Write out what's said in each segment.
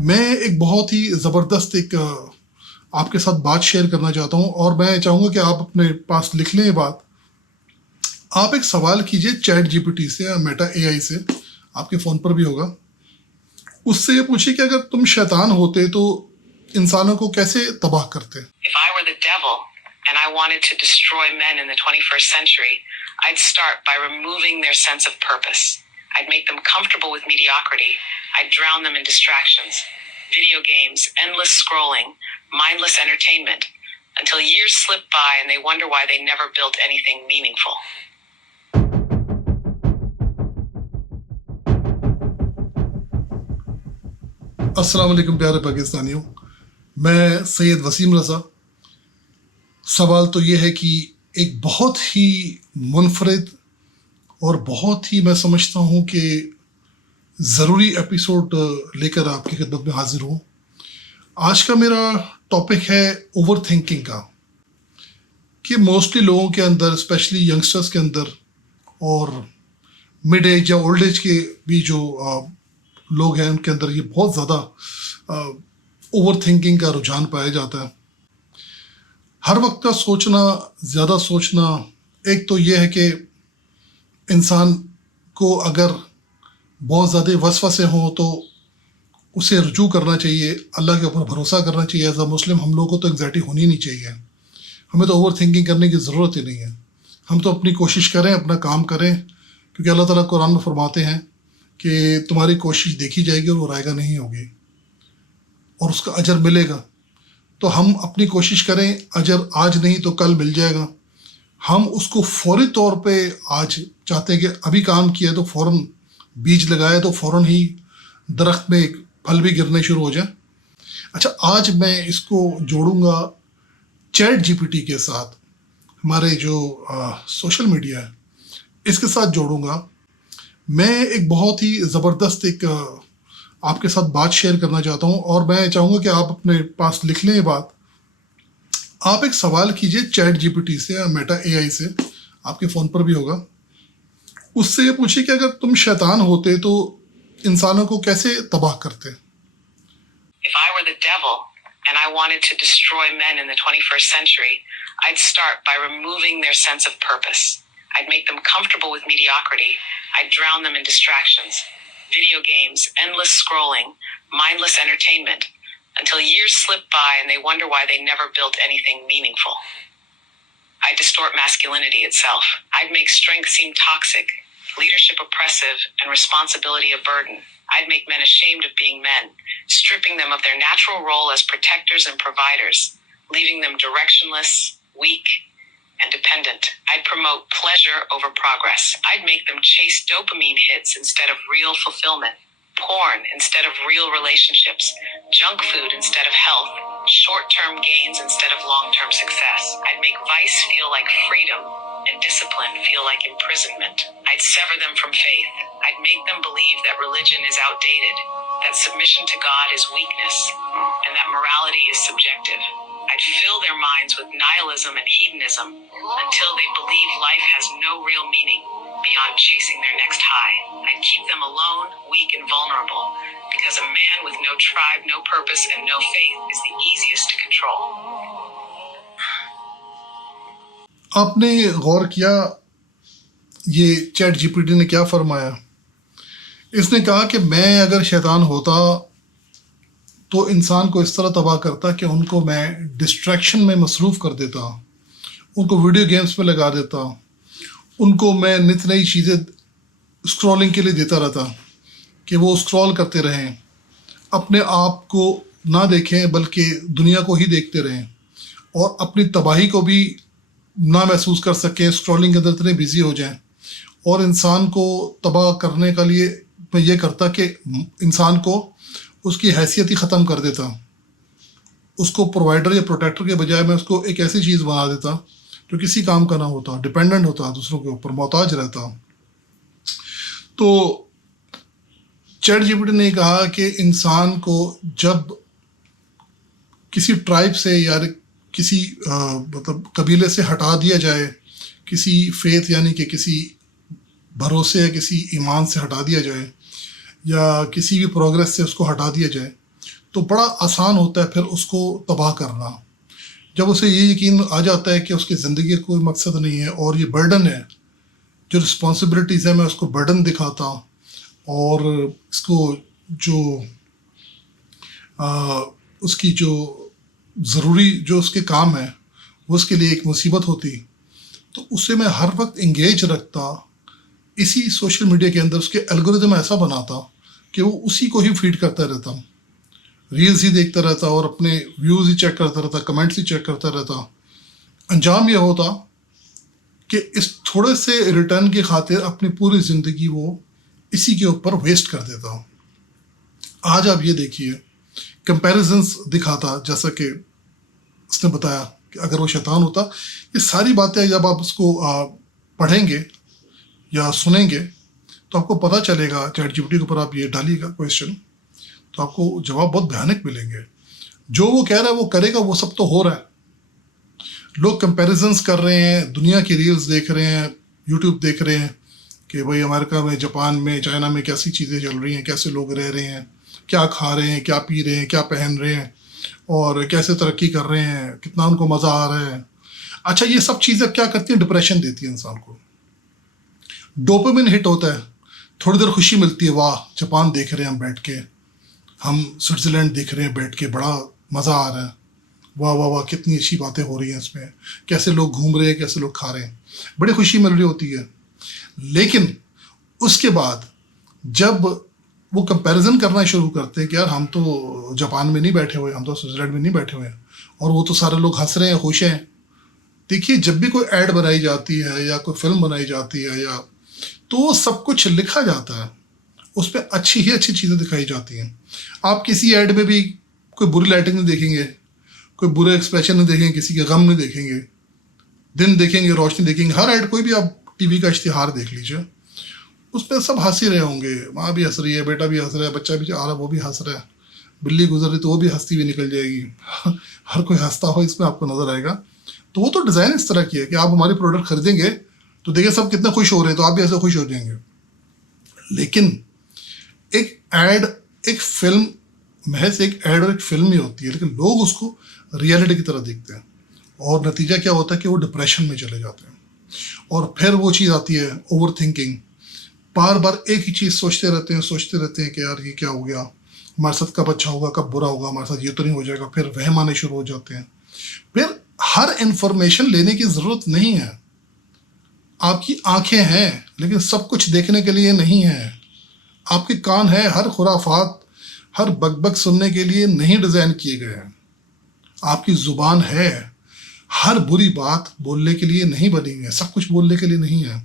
میں ایک بہت ہی زبردست آپ کے ساتھ بات شیئر کرنا چاہتا ہوں، اور میں چاہوں گا کہ آپ اپنے پاس لکھ لیں یہ بات. آپ ایک سوال کیجئے چیٹ جی پی ٹی سے یا میٹا اے آئی سے، آپ کے فون پر بھی ہوگا. اس سے یہ پوچھیے کہ اگر تم شیطان ہوتے تو انسانوں کو کیسے تباہ کرتے؟ If I were the devil and I wanted to destroy men in the 21st century, I'd start by removing their sense of purpose. I'd make them comfortable with mediocrity. I'd drown them in distractions, video games, endless scrolling, mindless entertainment, until years slip by and they wonder why they never built anything meaningful. السلام علیکم پیارے پاکستانیوں، میں سید وسیم رضا. سوال تو یہ ہے کہ ایک بہت ہی منفرد اور بہت ہی میں سمجھتا ہوں کہ ضروری ایپیسوڈ لے کر آپ کی خدمت میں حاضر ہوں. آج کا میرا ٹاپک ہے اوور تھنکنگ کا، کہ موسٹلی لوگوں کے اندر، اسپیشلی ینگسٹرس کے اندر اور مڈ ایج یا اولڈ ایج کے بھی جو لوگ ہیں، ان کے اندر یہ بہت زیادہ اوور تھنکنگ کا رجحان پایا جاتا ہے. ہر وقت کا سوچنا، زیادہ سوچنا. ایک تو یہ ہے کہ انسان کو اگر بہت زیادہ وسوسے ہوں تو اسے رجوع کرنا چاہیے، اللہ کے اوپر بھروسہ کرنا چاہیے. ایز اے مسلم ہم لوگوں کو تو انگزائٹی ہونی نہیں چاہیے، ہمیں تو اوور تھنکنگ کرنے کی ضرورت ہی نہیں ہے. ہم تو اپنی کوشش کریں، اپنا کام کریں، کیونکہ اللہ تعالیٰ قرآن میں فرماتے ہیں کہ تمہاری کوشش دیکھی جائے گی اور وہ رائگاں نہیں ہوگی، اور اس کا اجر ملے گا. تو ہم اپنی کوشش کریں، اجر آج نہیں تو کل مل جائے گا. ہم اس کو فوری طور پہ آج چاہتے ہیں کہ ابھی کام کیا تو فوراً بیج لگائے تو فوراً ہی درخت میں پھل بھی گرنے شروع ہو جائیں. اچھا، آج میں اس کو جوڑوں گا چیٹ جی پی ٹی کے ساتھ، ہمارے جو سوشل میڈیا ہے اس کے ساتھ جوڑوں گا. میں ایک بہت ہی زبردست آپ کے ساتھ بات شیئر کرنا چاہتا ہوں، اور میں چاہوں گا کہ آپ اپنے پاس لکھ لیں یہ بات. آپ ایک سوال کیجئے چیٹ جی پی ٹی سے یا میٹا اے آئی سے، آپ کے فون پر بھی ہوگا. اس سے یہ پوچھیے کہ اگر تم شیطان ہوتے تو انسانوں کو کیسے تباہ کرتے؟ If I were the devil and I wanted to destroy men in the 21st century, I'd start by removing their sense of purpose. I'd make them comfortable with mediocrity. I'd drown them in distractions, video games, endless scrolling, mindless entertainment, until years slip by and they wonder why they never built anything meaningful. I'd distort masculinity itself. I'd make strength seem toxic, leadership oppressive, and responsibility a burden. I'd make men ashamed of being men, stripping them of their natural role as protectors and providers, leaving them directionless, weak, and dependent. I'd promote pleasure over progress. I'd make them chase dopamine hits instead of real fulfillment, porn instead of real relationships, junk food instead of health, short-term gains instead of long-term success. I'd make vice feel like freedom and discipline feel like imprisonment. I'd sever them from faith. I'd make them believe that religion is outdated, that submission to God is weakness, and that morality is subjective. I'd fill their minds with nihilism and hedonism until they believe life has no real meaning beyond chasing their next high. I'd keep them alone, weak, and vulnerable, because a man with no tribe, no purpose, and no faith is the easiest to control. آپ نے غور کیا یہ chat G P T نے کیا فرمایا؟ اس نے کہا کہ میں اگر شیطان ہوتا تو انسان کو اس طرح تباہ کرتا کہ ان کو میں ڈسٹریکشن میں مصروف کر دیتا، ان کو ویڈیو گیمز پہ لگا دیتا، ان کو میں نت نئی چیزیں اسکرولنگ کے لیے دیتا رہتا کہ وہ اسکرول کرتے رہیں، اپنے آپ کو نہ دیکھیں بلکہ دنیا کو ہی دیکھتے رہیں، اور اپنی تباہی کو بھی نہ محسوس کر سکیں، اسکرولنگ کے اندر اتنے بزی ہو جائیں. اور انسان کو تباہ کرنے کا لیے میں یہ کرتا کہ انسان کو اس کی حیثیت ہی ختم کر دیتا، اس کو پرووائڈر یا پروٹیکٹر کے بجائے میں اس کو ایک ایسی چیز بنا دیتا جو کسی کام کا نہ ہوتا، ڈپینڈنٹ ہوتا، دوسروں کے اوپر محتاج رہتا. تو چیٹ جی پی ٹی نے کہا کہ انسان کو جب کسی ٹرائب سے یا کسی مطلب قبیلے سے ہٹا دیا جائے، کسی فیتھ یعنی کہ کسی بھروسے یا کسی ایمان سے ہٹا دیا جائے، یا کسی بھی پروگرس سے اس کو ہٹا دیا جائے، تو بڑا آسان ہوتا ہے پھر اس کو تباہ کرنا. جب اسے یہ یقین آ جاتا ہے کہ اس کی زندگی کا کوئی مقصد نہیں ہے اور یہ برڈن ہے, جو رسپانسبلٹیز ہیں میں اس کو برڈن دکھاتا ہوں, اور اس کو جو اس کی جو ضروری جو اس کے کام ہے وہ اس کے لیے ایک مصیبت ہوتی, تو اسے میں ہر وقت انگیج رکھتا اسی سوشل میڈیا کے اندر. اس کے الگوریدم ایسا بناتا کہ وہ اسی کو ہی فیڈ کرتا رہتا, ریلز ہی دیکھتا رہتا اور اپنے ویوز ہی چیک کرتا رہتا, کمنٹس ہی چیک کرتا رہتا. انجام یہ ہوتا کہ اس تھوڑے سے ریٹرن کی خاطر اپنی پوری زندگی وہ اسی کے اوپر ویسٹ کر دیتا. آج آپ یہ دیکھیے کمپیریزنس دکھاتا, جیسا کہ اس نے بتایا کہ اگر وہ شیطان ہوتا, یہ ساری باتیں جب آپ اس کو پڑھیں گے یا سنیں گے تو آپ کو پتہ چلے گا. چیٹ جی پی ٹی کے اوپر آپ یہ ڈالیے گا کویشچن تو آپ کو جواب بہت بھیانک ملیں گے. جو وہ کہہ رہا ہے وہ کرے گا, وہ سب تو ہو رہا ہے. لوگ کمپیریزنس کر رہے ہیں, دنیا کی ریلز دیکھ رہے ہیں, یوٹیوب دیکھ رہے ہیں کہ بھئی امریکہ میں, جاپان میں, چائنا میں کیسی چیزیں چل رہی ہیں, کیسے لوگ رہ رہے ہیں, کیا کھا رہے ہیں, کیا پی رہے ہیں, کیا پہن رہے ہیں, اور کیسے ترقی کر رہے ہیں, کتنا ان کو مزہ آ رہا ہے. اچھا یہ سب چیزیں کیا کرتی ہیں؟ ڈپریشن دیتی ہیں انسان کو. ڈوپامن ہٹ ہوتا ہے, تھوڑی دیر خوشی ملتی ہے, واہ جاپان دیکھ رہے ہیں ہم بیٹھ کے, ہم سوئٹزرلینڈ دیکھ رہے ہیں بیٹھ کے, بڑا مزہ آ رہا ہے, واہ واہ واہ کتنی اچھی باتیں ہو رہی ہیں اس میں, کیسے لوگ گھوم رہے ہیں, کیسے لوگ کھا رہے ہیں, بڑی خوشی مل رہی ہوتی ہے. لیکن اس کے بعد جب وہ کمپیریزن کرنا شروع کرتے ہیں کہ یار ہم تو جاپان میں نہیں بیٹھے ہوئے, ہم تو سوئٹزرلینڈ میں نہیں بیٹھے ہوئے ہیں, اور وہ تو سارے لوگ ہنس رہے ہیں, خوش ہیں. دیکھیے جب بھی کوئی ایڈ بنائی جاتی ہے یا کوئی فلم بنائی جاتی ہے یا تو سب کچھ لکھا جاتا ہے, اس پہ اچھی ہی اچھی چیزیں دکھائی جاتی ہیں. آپ کسی ایڈ میں بھی کوئی بری لائٹنگ نہیں دیکھیں گے, کوئی برے ایکسپریشن نہیں دیکھیں گے, کسی کے غم نہیں دیکھیں گے, دن دیکھیں گے, روشنی دیکھیں گے. ہر ایڈ کوئی بھی آپ ٹی وی کا اشتہار دیکھ لیجیے, اس پہ سب ہنس ہی رہے ہوں گے, ماں بھی ہنس رہی ہے, بیٹا بھی ہنس رہا ہے, بچہ بھی آ رہا ہے وہ بھی ہنس رہا ہے, بلی گزر رہی تو وہ بھی ہنستی ہوئی نکل جائے گی. ہر کوئی ہنستا ہو اس میں آپ کو نظر آئے گا. تو وہ تو ڈیزائن اس طرح کی ہے کہ آپ ہماری پروڈکٹ خریدیں گے تو دیکھیں سب کتنے خوش ہو رہے ہیں تو آپ بھی ایسے خوش ہو جائیں گے. لیکن ایک ایڈ, ایک فلم, محض ایک ایڈ اور ایک فلم ہی ہوتی ہے, لیکن لوگ اس کو ریئلٹی کی طرح دیکھتے ہیں, اور نتیجہ کیا ہوتا ہے کہ وہ ڈپریشن میں چلے جاتے ہیں. اور پھر وہ چیز آتی ہے اوور تھنکنگ, بار بار ایک ہی چیز سوچتے رہتے ہیں کہ یار یہ کیا ہو گیا, ہمارے ساتھ کب اچھا ہوگا, کب برا ہوگا, ہمارے ساتھ یہ تو نہیں ہو جائے گا. پھر وہم آنے شروع ہو جاتے ہیں. پھر ہر انفارمیشن لینے کی ضرورت نہیں ہے. آپ کی آنکھیں ہیں لیکن سب کچھ دیکھنے کے لیے نہیں ہے. آپ کے کان ہیں, ہر خرافات, ہر بک بک سننے کے لیے نہیں ڈیزائن کیے گئے ہیں. آپ کی زبان ہے, ہر بری بات بولنے کے لیے نہیں بنی ہے, سب کچھ بولنے کے لیے نہیں ہے.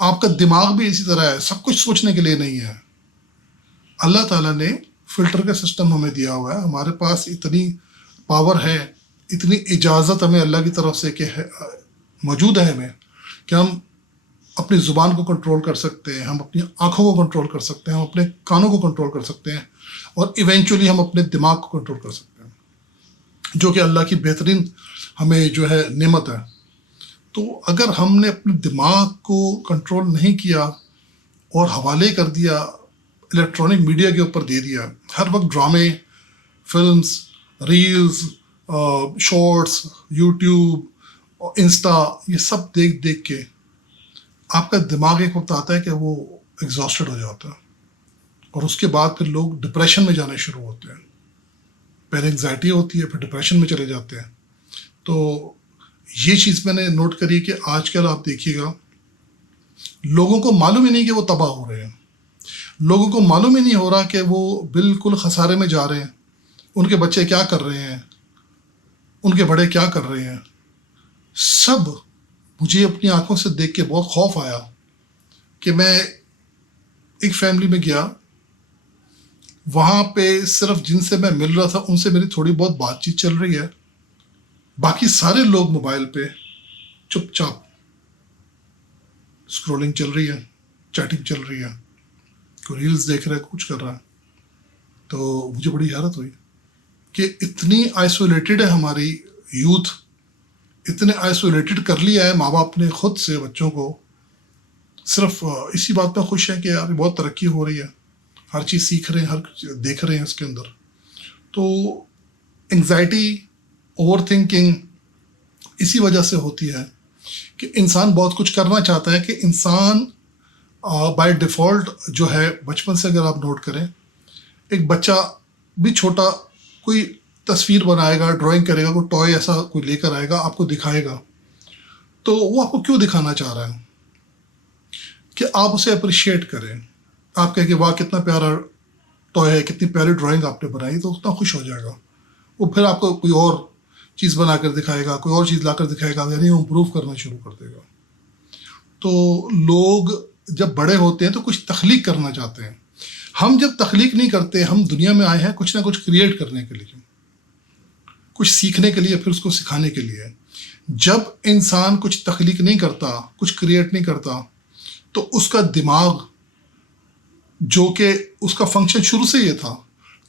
آپ کا دماغ بھی اسی طرح ہے, سب کچھ سوچنے کے لیے نہیں ہے. اللہ تعالیٰ نے فلٹر کا سسٹم ہمیں دیا ہوا ہے, ہمارے پاس اتنی پاور ہے, اتنی اجازت ہمیں اللہ کی طرف سے کہ موجود ہے ہمیں کہ ہم اپنی زبان کو کنٹرول کر سکتے ہیں, ہم اپنی آنکھوں کو کنٹرول کر سکتے ہیں, ہم اپنے کانوں کو کنٹرول کر سکتے ہیں, اور ایونچولی ہم اپنے دماغ کو کنٹرول کر سکتے ہیں, جو کہ اللہ کی بہترین ہمیں جو ہے نعمت ہے. تو اگر ہم نے اپنے دماغ کو کنٹرول نہیں کیا اور حوالے کر دیا, الیکٹرانک میڈیا کے اوپر دے دیا, ہر وقت ڈرامے, films, reels, shorts, YouTube, Insta, یہ سب دیکھ دیکھ کے آپ کا دماغ ایک وقت آتا ہے کہ وہ ایگزاسٹڈ ہو جاتا ہے, اور اس کے بعد پھر لوگ ڈپریشن میں جانے شروع ہوتے ہیں. پہلے انگزائٹی ہوتی ہے, پھر ڈپریشن میں چلے جاتے ہیں. تو یہ چیز میں نے نوٹ کری کہ آج کل آپ دیکھیے گا لوگوں کو معلوم ہی نہیں کہ وہ تباہ ہو رہے ہیں, لوگوں کو معلوم ہی نہیں ہو رہا کہ وہ بالکل خسارے میں جا رہے ہیں. ان کے بچے کیا کر رہے ہیں, ان کے بڑے کیا کر رہے ہیں, سب. مجھے اپنی آنکھوں سے دیکھ کے بہت خوف آیا کہ میں ایک فیملی میں گیا, وہاں پہ صرف جن سے میں مل رہا تھا ان سے میری تھوڑی بہت بات چیت چل رہی ہے, باقی سارے لوگ موبائل پہ چپ چاپ, اسکرولنگ چل رہی ہے, چیٹنگ چل رہی ہے, کوئی ریلز دیکھ رہا ہے, کچھ کر رہا ہے. تو مجھے بڑی حیرت ہوئی کہ اتنی آئسولیٹڈ ہے ہماری یوتھ, اتنے آئسولیٹڈ کر لیا ہے ماں باپ نے خود سے بچوں کو, صرف اسی بات پہ خوش ہیں کہ یار بہت ترقی ہو رہی ہے, ہر چیز سیکھ رہے ہیں, ہر دیکھ رہے ہیں اس کے اندر, تو انگزائٹی اوور تھنکنگ اسی وجہ سے ہوتی ہے کہ انسان بہت کچھ کرنا چاہتا ہے، کہ انسان بائی ڈیفالٹ جو ہے بچپن سے اگر آپ نوٹ کریں، ایک بچہ بھی چھوٹا کوئی تصویر بنائے گا، ڈرائنگ کرے گا، کوئی ٹوائے ایسا کوئی لے کر آئے گا، آپ کو دکھائے گا، تو وہ آپ کو کیوں دکھانا چاہ رہا ہے؟ کہ آپ اسے اپریشیٹ کریں. آپ کہیں کہ واہ کتنا پیارا ٹوائے ہے، کتنی پیاری ڈرائنگ آپ نے بنائی، تو اتنا خوش ہو جائے گا. وہ پھر آپ کو کوئی اور چیز بنا کر دکھائے گا، کوئی اور چیز لا کر دکھائے گا، یعنی وہ امپروو کرنا شروع کر دے گا. تو لوگ جب بڑے ہوتے ہیں تو کچھ تخلیق کرنا چاہتے ہیں. ہم جب تخلیق نہیں کرتے، ہم دنیا میں آئے ہیں کچھ نہ کچھ کریٹ کرنے کے لیے، کچھ سیکھنے کے لیے، پھر اس کو سکھانے کے لیے. جب انسان کچھ تخلیق نہیں کرتا، کچھ کریٹ نہیں کرتا، تو اس کا دماغ، جو کہ اس کا فنکشن شروع سے یہ تھا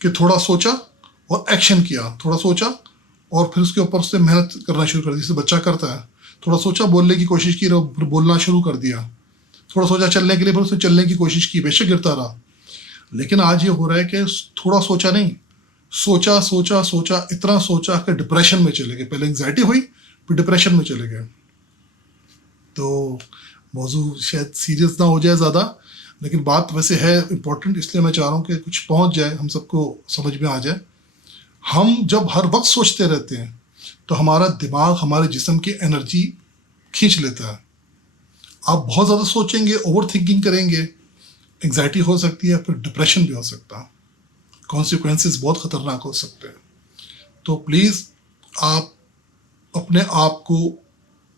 کہ تھوڑا سوچا اور ایکشن کیا، تھوڑا سوچا اور پھر اس کے اوپر سے محنت کرنا شروع کر دی، جسے بچہ کرتا ہے. تھوڑا سوچا، بولنے کی کوشش کی، پھر بولنا شروع کر دیا. تھوڑا سوچا چلنے کے لیے، پھر اس نے چلنے کی کوشش کی، بے شک گرتا رہا. لیکن آج یہ ہو رہا ہے کہ تھوڑا سوچا نہیں، سوچا سوچا سوچا، اتنا سوچا کہ ڈپریشن میں چلے گئے. پہلے انگزائٹی ہوئی، پھر ڈپریشن میں چلے گئے. تو موضوع شاید سیریس نہ ہو جائے زیادہ، لیکن بات ویسے ہے امپورٹنٹ، اس لیے میں چاہ رہا ہوں کہ کچھ پہنچ جائے، ہم سب کو سمجھ میں آ جائے. ہم جب ہر وقت سوچتے رہتے ہیں تو ہمارا دماغ ہمارے جسم کی انرجی کھینچ لیتا ہے. آپ بہت زیادہ سوچیں گے، اوور تھنکنگ کریں گے، انگزائٹی ہو سکتی ہے، پھر ڈپریشن بھی ہو سکتا ہے. کانسیکوینسز بہت خطرناک ہو سکتے ہیں. تو پلیز آپ اپنے آپ کو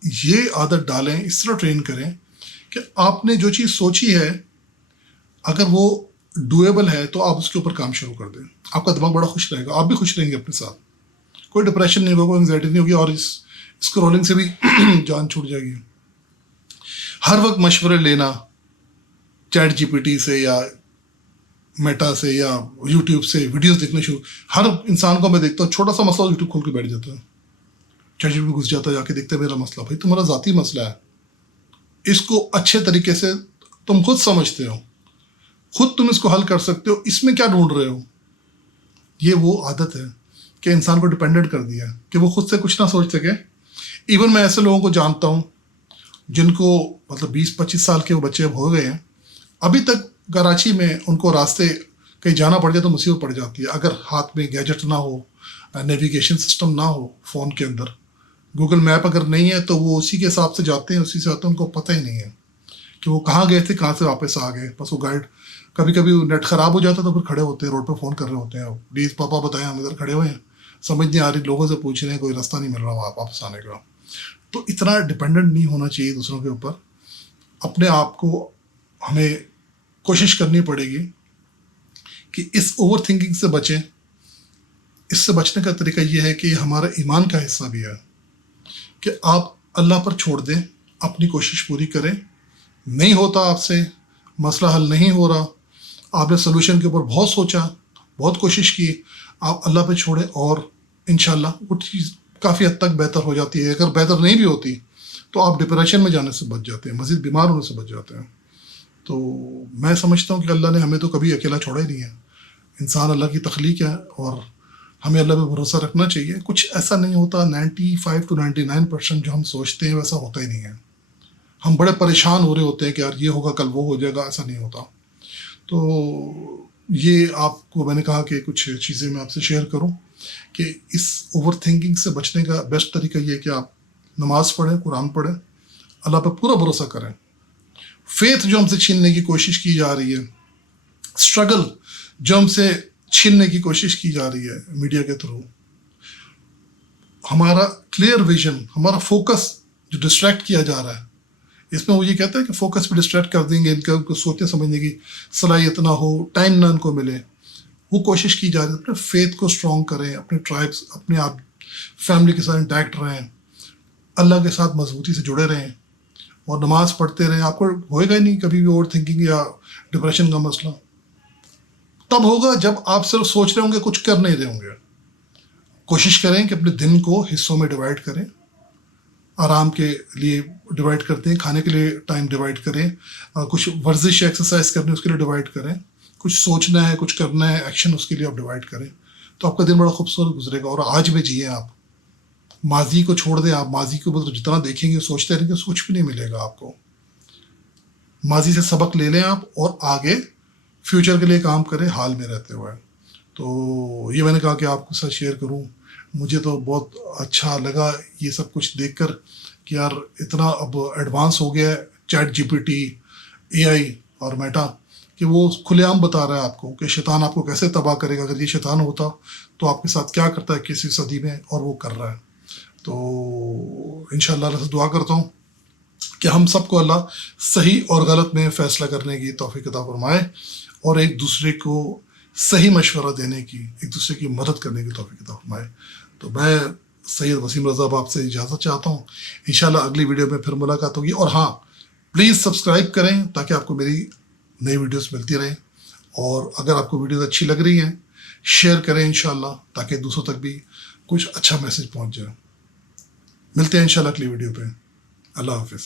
یہ عادت ڈالیں، اس طرح ٹرین کریں کہ آپ نے جو چیز سوچی ہے، اگر وہ ڈویبل ہے تو آپ اس کے اوپر کام شروع کر دیں. آپ کا دماغ بڑا خوش رہے گا، آپ بھی خوش رہیں گے اپنے ساتھ. کوئی ڈپریشن نہیں ہوگا، کوئی انگزائٹی نہیں ہوگی، اور اس اسکرولنگ سے بھی جان چھوٹ جائے گی. ہر وقت مشورے لینا چیٹ جی پی ٹی سے یا میٹا سے یا یوٹیوب سے ویڈیوز دیکھنا شروع. ہر انسان کو میں دیکھتا ہوں چھوٹا سا مسئلہ یوٹیوب کھول کے بیٹھ جاتا ہے، چیٹ جی پی ٹی گھس جاتا ہے، جا کے دیکھتے ہیں میرا مسئلہ. بھائی تمہارا ذاتی مسئلہ ہے، اس کو اچھے طریقے سے تم خود سمجھتے ہو، خود تم اس کو حل کر سکتے ہو، اس میں کیا ڈھونڈ رہے ہو؟ یہ وہ عادت ہے کہ انسان کو ڈپینڈنٹ کر دیا کہ وہ خود سے کچھ نہ سوچ سکے. ایون میں ایسے لوگوں کو جانتا ہوں جن کو مطلب 20-25 سال کے وہ بچے اب ہو گئے ہیں، ابھی تک کراچی میں ان کو راستے کہیں جانا پڑ جائے تو مصیبت پڑ جاتی ہے. اگر ہاتھ میں گیجٹ نہ ہو، نیویگیشن سسٹم نہ ہو فون کے اندر، گوگل میپ اگر نہیں ہے تو وہ اسی کے حساب سے جاتے ہیں، اسی سے آتے ہیں. ان کو پتہ ہی نہیں ہے کہ وہ کہاں گئے تھے، کہاں سے واپس آ گئے. بس وہ گائیڈ، کبھی کبھی نیٹ خراب ہو جاتا ہے تو پھر کھڑے ہوتے ہیں روڈ پہ، فون کر رہے ہوتے ہیں، پلیز پاپا بتائیں ہم ادھر کھڑے ہوئے ہیں، سمجھ نہیں آ رہی، لوگوں سے پوچھ رہے ہیں، کوئی راستہ نہیں مل رہا واپس آنے کا. تو اتنا ڈپینڈنٹ نہیں ہونا چاہیے دوسروں کے اوپر. اپنے آپ کو ہمیں کوشش کرنی پڑے گی کہ اس اوور تھنکنگ سے بچیں. اس سے بچنے کا طریقہ یہ ہے کہ ہمارا ایمان کا حصہ بھی ہے کہ آپ اللہ پر چھوڑ دیں، اپنی کوشش پوری کریں. نہیں ہوتا آپ سے، مسئلہ حل نہیں ہو رہا، آپ نے سلوشن کے اوپر بہت سوچا، بہت کوشش کی، آپ اللہ پہ چھوڑیں اور انشاءاللہ وہ چیز کافی حد تک بہتر ہو جاتی ہے. اگر بہتر نہیں بھی ہوتی تو آپ ڈپریشن میں جانے سے بچ جاتے ہیں، مزید بیمار ہونے سے بچ جاتے ہیں. تو میں سمجھتا ہوں کہ اللہ نے ہمیں تو کبھی اکیلا چھوڑا ہی نہیں ہے. انسان اللہ کی تخلیق ہے اور ہمیں اللہ پہ بھروسہ رکھنا چاہیے. کچھ ایسا نہیں ہوتا، 95 to 99% جو ہم سوچتے ہیں ویسا ہوتا ہی نہیں ہے. ہم بڑے پریشان ہو رہے ہوتے ہیں کہ یار یہ ہوگا کل وہ ہو جائے گا، ایسا نہیں ہوتا. تو یہ آپ کو میں نے کہا کہ کچھ چیزیں میں آپ سے شیئر کروں کہ اس اوور تھنکنگ سے بچنے کا بیسٹ طریقہ یہ ہے کہ آپ نماز پڑھیں، قرآن پڑھیں، اللہ پہ پورا بھروسہ کریں. فیتھ جو ہم سے چھیننے کی کوشش کی جا رہی ہے، اسٹرگل جو ہم سے چھیننے کی کوشش کی جا رہی ہے میڈیا کے تھرو، ہمارا کلیئر ویژن، ہمارا فوکس جو ڈسٹریکٹ کیا جا رہا ہے، اس میں وہ یہ کہتا ہے کہ فوکس پہ ڈسٹریکٹ کر دیں گے، ان کو سوچنے سمجھنے کی صلاحیت نہ ہو، ٹائم نہ ان کو ملے. وہ کوشش کی جا رہی ہے. اپنے فیتھ کو اسٹرانگ کریں، اپنے ٹرائبس، اپنے آپ فیملی کے ساتھ انٹیکٹ رہیں، اللہ کے ساتھ مضبوطی سے جڑے رہیں اور نماز پڑھتے رہیں. آپ کو ہوئے گا ہی نہیں کبھی بھی اوور تھنکنگ یا ڈپریشن کا مسئلہ. تب ہوگا جب آپ صرف سوچ رہے ہوں گے، کچھ کر نہیں رہے ہوں گے. کوشش کریں کہ اپنے دن کو حصوں میں ڈیوائڈ کریں، آرام کے لیے ڈیوائڈ کرتے ہیں، کھانے کے لیے ٹائم ڈیوائڈ کریں، کچھ ورزش ایکسرسائز کرنی اس کے لیے ڈیوائڈ کریں، کچھ سوچنا ہے، کچھ کرنا ہے ایکشن، اس کے لیے آپ ڈیوائڈ کریں. تو آپ کا دن بڑا خوبصورت گزرے گا. اور آج میں جیے آپ, ماضی کو چھوڑ دیں آپ. ماضی کو مطلب جتنا دیکھیں گے سوچتے رہیں گے کچھ بھی نہیں ملے گا آپ کو. ماضی سے سبق لے لیں آپ اور آگے فیوچر کے لیے کام کریں حال میں رہتے ہوئے. تو یہ میں نے کہا کہ آپ کے ساتھ شیئر کروں. مجھے تو بہت اچھا لگا یہ سب کچھ دیکھ کر کہ یار اتنا اب ایڈوانس ہو گیا ہے چیٹ جی پی ٹی, اے آئی اور میٹا, کہ وہ کھلے عام بتا رہا ہے آپ کو کہ شیطان آپ کو کیسے تباہ کرے گا. اگر یہ شیطان ہوتا تو آپ کے ساتھ کیا کرتا ہے 21ویں صدی میں, اور وہ کر رہا ہے. تو انشاءاللہ اللہ سے دعا کرتا ہوں کہ ہم سب کو اللہ صحیح اور غلط میں فیصلہ کرنے کی توفیق عطا فرمائے, اور ایک دوسرے کو صحیح مشورہ دینے کی, ایک دوسرے کی مدد کرنے کی توفیق عطا فرمائے. تو میں سید وسیم رضا آپ سے اجازت چاہتا ہوں. انشاءاللہ اگلی ویڈیو میں پھر ملاقات ہوگی. اور ہاں, پلیز سبسکرائب کریں تاکہ آپ کو میری نئی ویڈیوز ملتی رہیں. اور اگر آپ کو ویڈیوز اچھی لگ رہی ہیں شیئر کریں انشاءاللہ, تاکہ دوسروں تک بھی کچھ اچھا میسج پہنچ جائے. ملتے ہیں انشاءاللہ اگلی ویڈیو پہ. اللہ حافظ.